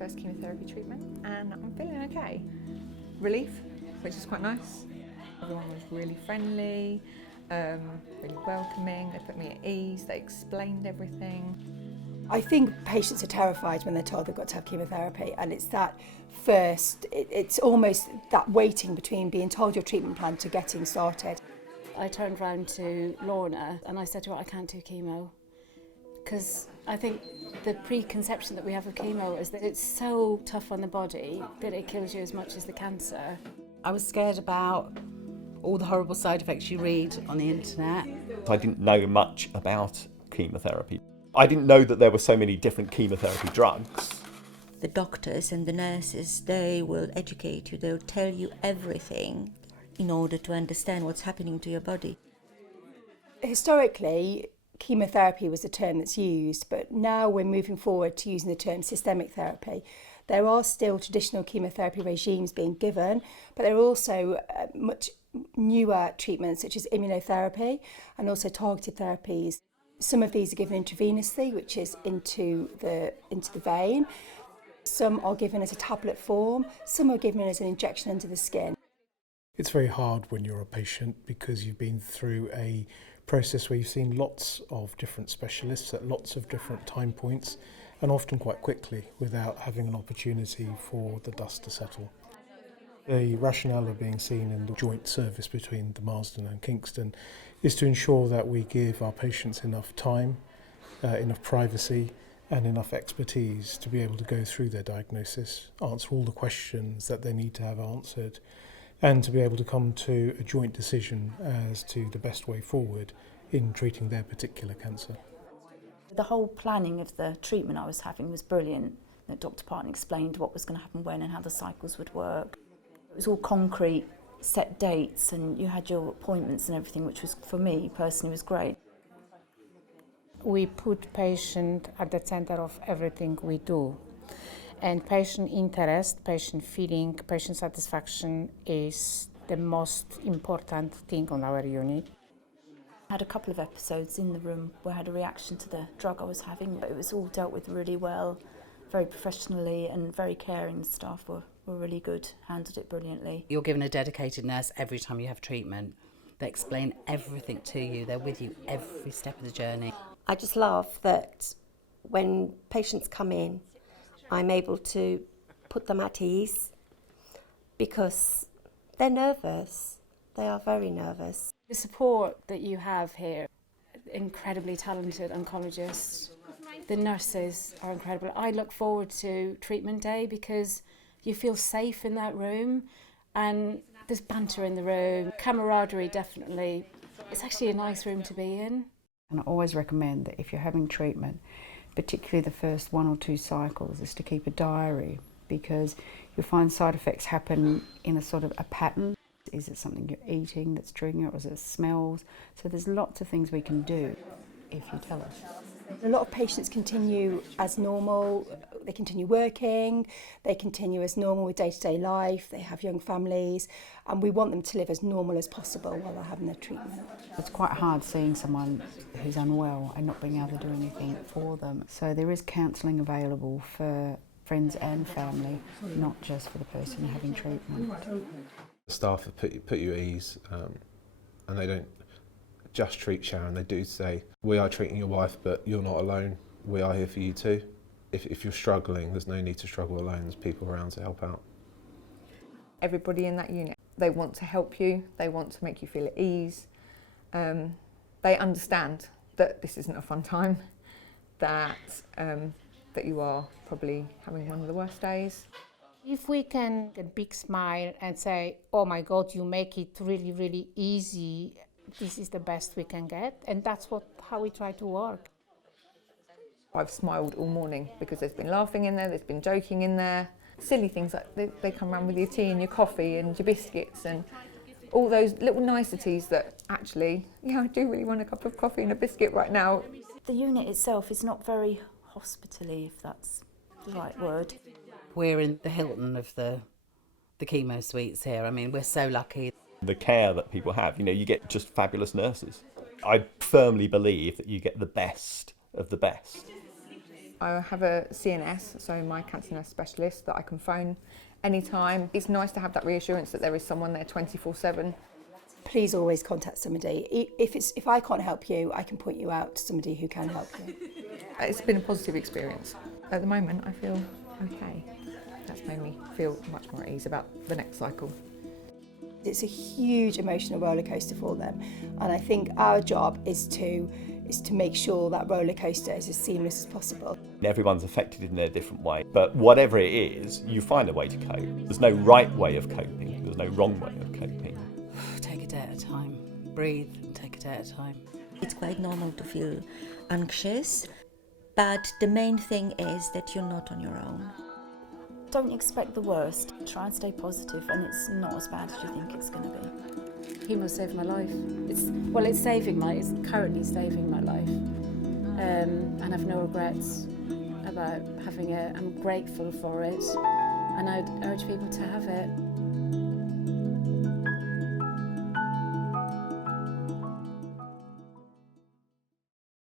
first chemotherapy treatment and I'm feeling okay. Relief, which is quite nice. Everyone was really friendly, really welcoming. They put me at ease, they explained everything. I think patients are terrified when they're told they've got to have chemotherapy, and it's that first, it's almost that waiting between being told your treatment plan to getting started. I turned round to Lorna and I said to her, I can't do chemo, because I think the preconception that we have of chemo is that it's so tough on the body that it kills you as much as the cancer. I was scared about all the horrible side effects you read on the internet. I didn't know much about chemotherapy. I didn't know that there were so many different chemotherapy drugs. The doctors and the nurses, they will educate you, they'll tell you everything in order to understand what's happening to your body. Historically, chemotherapy was a term that's used, but now we're moving forward to using the term systemic therapy. There are still traditional chemotherapy regimes being given, but there are also much newer treatments such as immunotherapy and also targeted therapies. Some of these are given intravenously, which is into the vein. Some are given as a tablet form, some are given as an injection under the skin. It's very hard when you're a patient because you've been through a process where you've seen lots of different specialists at lots of different time points and often quite quickly without having an opportunity for the dust to settle. The rationale of being seen in the joint service between the Marsden and Kingston is to ensure that we give our patients enough time, enough privacy and enough expertise to be able to go through their diagnosis, answer all the questions that they need to have answered, and to be able to come to a joint decision as to the best way forward in treating their particular cancer. The whole planning of the treatment I was having was brilliant. Dr. Parton explained what was going to happen when and how the cycles would work. It was all concrete, set dates, and you had your appointments and everything, which was, for me personally, was great. We put patient at the center of everything we do. And patient interest, patient feeling, patient satisfaction is the most important thing on our unit. I had a couple of episodes in the room where I had a reaction to the drug I was having, but it was all dealt with really well, very professionally, and very caring. Staff were really good, handled it brilliantly. You're given a dedicated nurse every time you have treatment. They explain everything to you. They're with you every step of the journey. I just love that when patients come in, I'm able to put them at ease because they're nervous. They are very nervous. The support that you have here, incredibly talented oncologists. The nurses are incredible. I look forward to treatment day because you feel safe in that room and there's banter in the room, camaraderie definitely. It's actually a nice room to be in. And I always recommend that if you're having treatment, particularly the first 1 or 2 cycles, is to keep a diary because you'll find side effects happen in a sort of a pattern. Is it something you're eating that's triggering it, or is it smells? So there's lots of things we can do if you tell us. A lot of patients continue as normal, they continue working, they continue as normal with day-to-day life, they have young families, and we want them to live as normal as possible while they're having their treatment. It's quite hard seeing someone who's unwell and not being able to do anything for them. So there is counselling available for friends and family, not just for the person having treatment. The staff have put you at ease, and they don't just treat Sharon. They do say, we are treating your wife, but you're not alone. We are here for you too. If you're struggling, there's no need to struggle alone. There's people around to help out. Everybody in that unit, they want to help you, they want to make you feel at ease. They understand that this isn't a fun time, that you are probably having one of the worst days. If we can get a big smile and say, oh my God, you make it really, really easy, this is the best we can get, and that's how we try to work. I've smiled all morning because there's been laughing in there, there's been joking in there. Silly things like they come around with your tea and your coffee and your biscuits and all those little niceties that actually, yeah, I do really want a cup of coffee and a biscuit right now. The unit itself is not very hospitally, if that's the right word. We're in the Hilton of the chemo suites here. I mean, we're so lucky. The care that people have, you get just fabulous nurses. I firmly believe that you get the best of the best. I have a CNS, so my cancer nurse specialist, that I can phone anytime. It's nice to have that reassurance that there is someone there 24/7. Please always contact somebody. If I can't help you, I can point you out to somebody who can help you. It's been a positive experience. At the moment, I feel okay. That's made me feel much more at ease about the next cycle. It's a huge emotional roller coaster for them, and I think our job is to make sure that roller coaster is as seamless as possible. Everyone's affected in their different way, but whatever it is, you find a way to cope. There's no right way of coping, there's no wrong way of coping. Take a day at a time. Breathe and take a day at a time. It's quite normal to feel anxious, but the main thing is that you're not on your own. Don't expect the worst. Try and stay positive, and it's not as bad as you think it's going to be. Chemo saved my life. It's currently saving my life. And I've no regrets about having it. I'm grateful for it, and I'd urge people to have it.